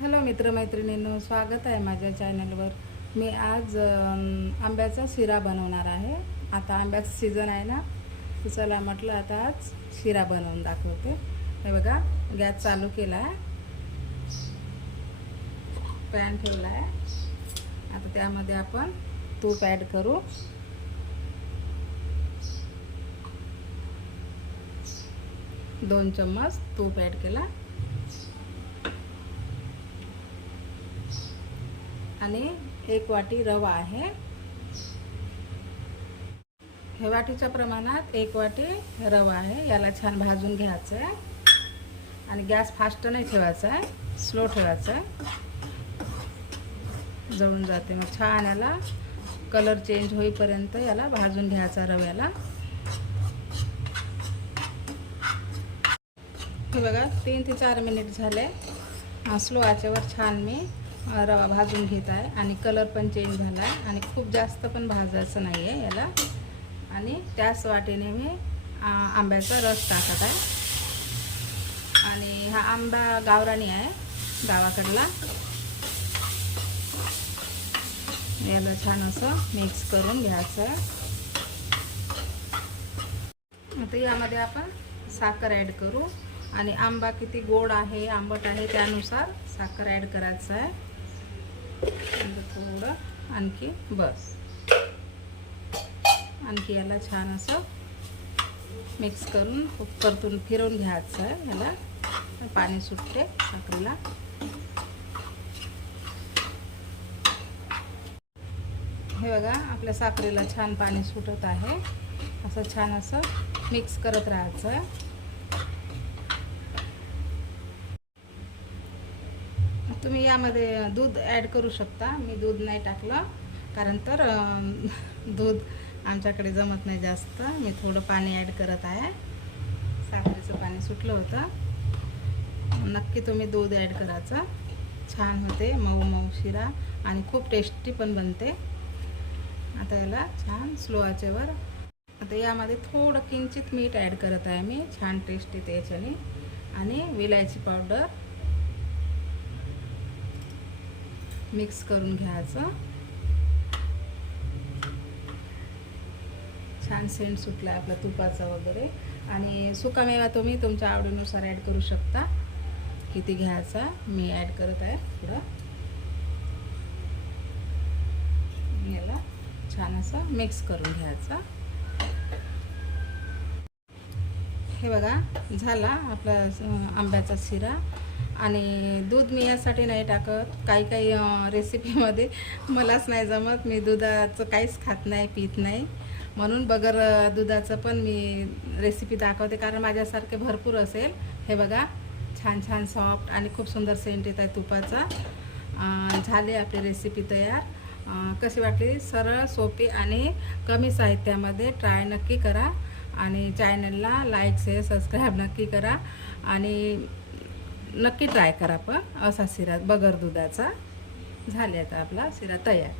Hello मित्रमैत्रिणींनो स्वागत आहे माझ्या चॅनलवर. मी आज आंब्याचा शिरा बनवणार आहे. आता आंब्याचं सीझन आहे ना चला म्हटलं आता आज शिरा बनवून दाखवते. हे बघा गॅस चालू केला आहे पॅन ठेवला आहे आता त्यामध्ये आपण तूप ॲड करू. दोन चम्मच तूप ॲड केला. आणि एक वाटी रवा आहे. हे वाटीच्या प्रमाणात एक वाटी रवा आहे. याला छान भाजून घ्यायचं आहे. आणि गॅस फास्ट नाही ठेवायचा आहे. स्लो ठेवायचा आहे. जळून जाते. मग छान याला कलर चेंज होईपर्यंत याला भाजून घ्यायचा रव्याला. हे बघा तीन ते चार मिनिट झाले. स्लो आचेवर छान मी रवा भाजून घेत आहे आणि कलर पण चेंज झाला आहे आणि खूप जास्त पण भाजायचं नाही आहे याला. आणि त्याच वाटेने मी आंब्याचा रस टाकत आहे. आणि हा आंबा गावरानी आहे गावाकडला. याला छान असं मिक्स करून घ्यायचं आहे. आता यामध्ये आपण साखर ॲड करू. आणि आंबा किती गोड आहे आंबट आहे त्यानुसार साखर ॲड करायचं आहे. थोडं आणखी बस. आणखी याला छान असं मिक्स करून परतून फिरवून घ्यायचं आहे याला. पाणी सुटते साखरेला. हे बघा आपल्या साखरेला छान पाणी सुटत आहे. असं छान असं मिक्स करत राहायचं आहे. तुम्ही यामध्ये दूध ॲड करू शकता. मी दूध नाही टाकलं. कारण तर दूध आमच्याकडे जमत नाही जास्त. मी थोडं पाणी ॲड करत आहे. साखरेचं पाणी सुटलं होतं. नक्की तुम्ही दूध ॲड करायचं. छान होते. मऊ मऊ शिरा. आणि खूप टेस्टी पण बनते. आता याला छान स्लो आचेवर. आता यामध्ये थोडं किंचित मीठ ॲड करत आहे मी. छान टेस्ट येते याच्याने. आणि विलायची पावडर मिक्स करून घ्यायचं. छान सेंट सुटला आहे आपला तुपाचा वगैरे. आणि सुकामेवा तुम्ही तुमच्या आवडीनुसार ॲड करू शकता. किती घ्यायचा मी ॲड करत आहे थोडं याला छान असं मिक्स करून घ्यायचा. हे बघा झाला आपला आंब्याचा शिरा. आणि दूध मी यासाठी नाही टाकत. काही काही रेसिपीमध्ये मलाच नाही जमत. मी दुधाचं काहीच खात नाही पित नाही. म्हणून बगर दुधाचं पण मी रेसिपी दाखवते. कारण माझ्यासारखे भरपूर असेल. हे बघा छान छान सॉफ्ट आणि खूप सुंदर सेंट येत आहे तुपाचा. झाले झाली आपली रेसिपी तयार. कशी वाटली? सरळ सोपी आणि कमी साहित्यामध्ये ट्राय नक्की करा. आणि चॅनलला लाईक शेअर सबस्क्राईब नक्की करा. आणि नक्की ट्राय करा पण. असा शिरा बगर दुधाचा. झाले आता आपला शिरा तयार.